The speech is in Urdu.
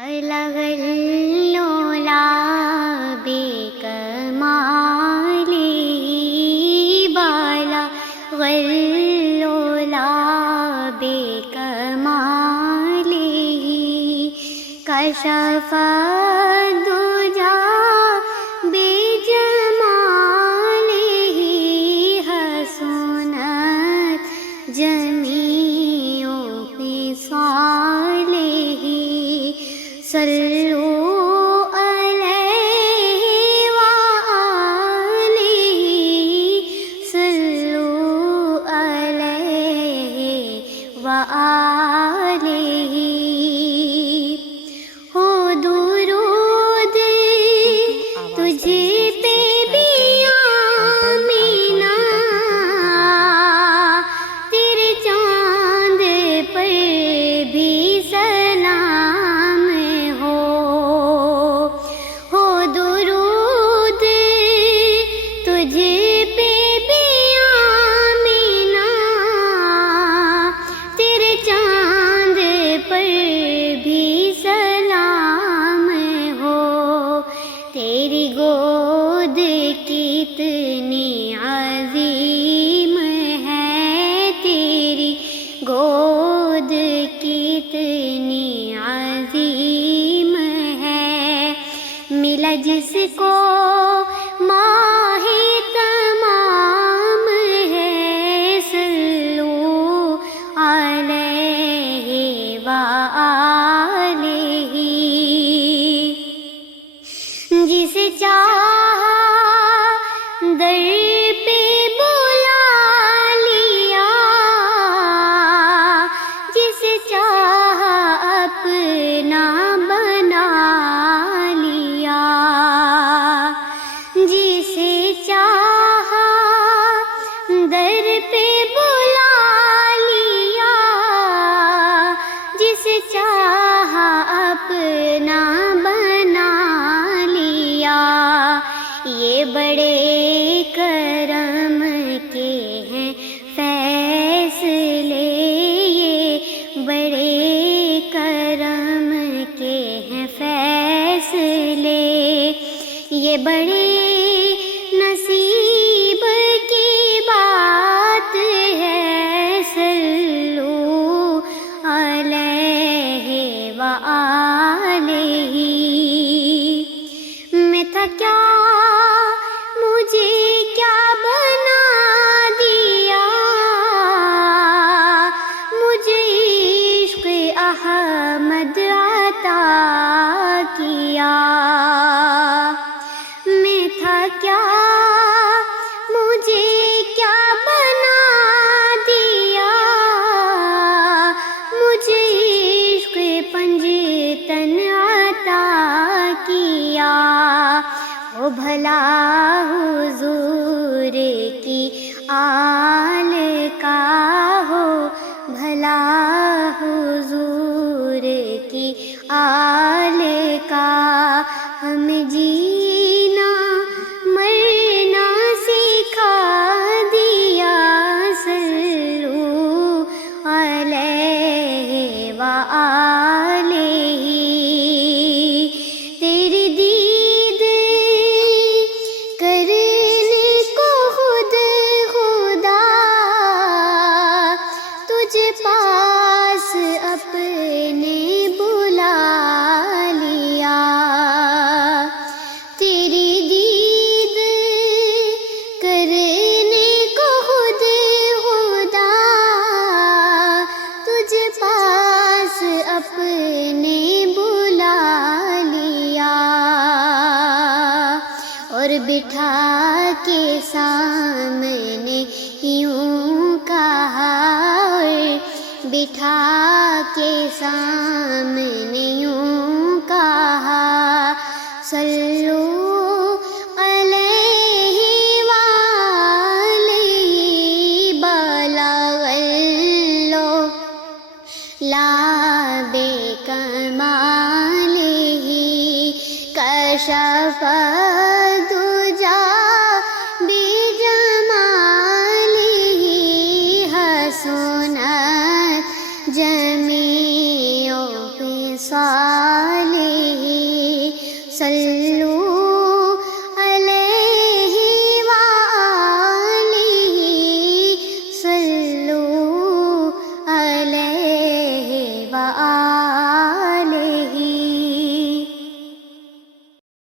بلغ اللولا بکماله بلغ اللولا بکماله کشف الدجا بجماله حسنت جمیع خصاله صلوا علیہ وآلہ صلوا علیہ وآلہ ہو درود تجھ پہ بھی آمینہ تیرے چاند پر بھی سلام ہو درود تجھ پہ بھی آمینہ تیرے چاند پر بھی سلام ہو تیری گود کتنی عظیم ہے تیری گود کتنی عظیم ہے ملا جس کو ماہ تمام ہے صلو علیہ وآلہ جسے چاہا در پہ بلا لیا جسے چاہا اپنا بنا لیا جسے چاہا در پہ بلا لیا جسے چاہا اپنا بنا لیا یہ بڑے کرم کے ہیں فیصلے یہ بڑے کرم کے ہیں فیصلے یہ بڑے نصیب کی بات ہے صلو علیہ وآلہ میں تھا کیا مجھے کیا بنا دیا مجھے عشق احمد عطا کیا میں تھا کیا مجھے کیا بنا دیا مجھے عشق پنجتن عطا کیا وہ بھلا حضور کی آل کا ہو بھلا حضور کی آل کا ہمیں جینا مرنا سکھا دیا صلو علیہ وآلہ تیری دید کرنے کو خود خدا تجھے پاس اپنے بلا لیا تیری دید کرنے کو خود خدا تجھے پاس اپنے بلا لیا اور بٹھا کے سامنے یوں کہا اور بٹھا کے سامنے یوں کہا صلو علیہ وآلہ بلغ اللولا بکماله کشف الدجا بجماله حسنت جمیع خصاله صلو علیہ وآلہ صلو علیہ وآلہ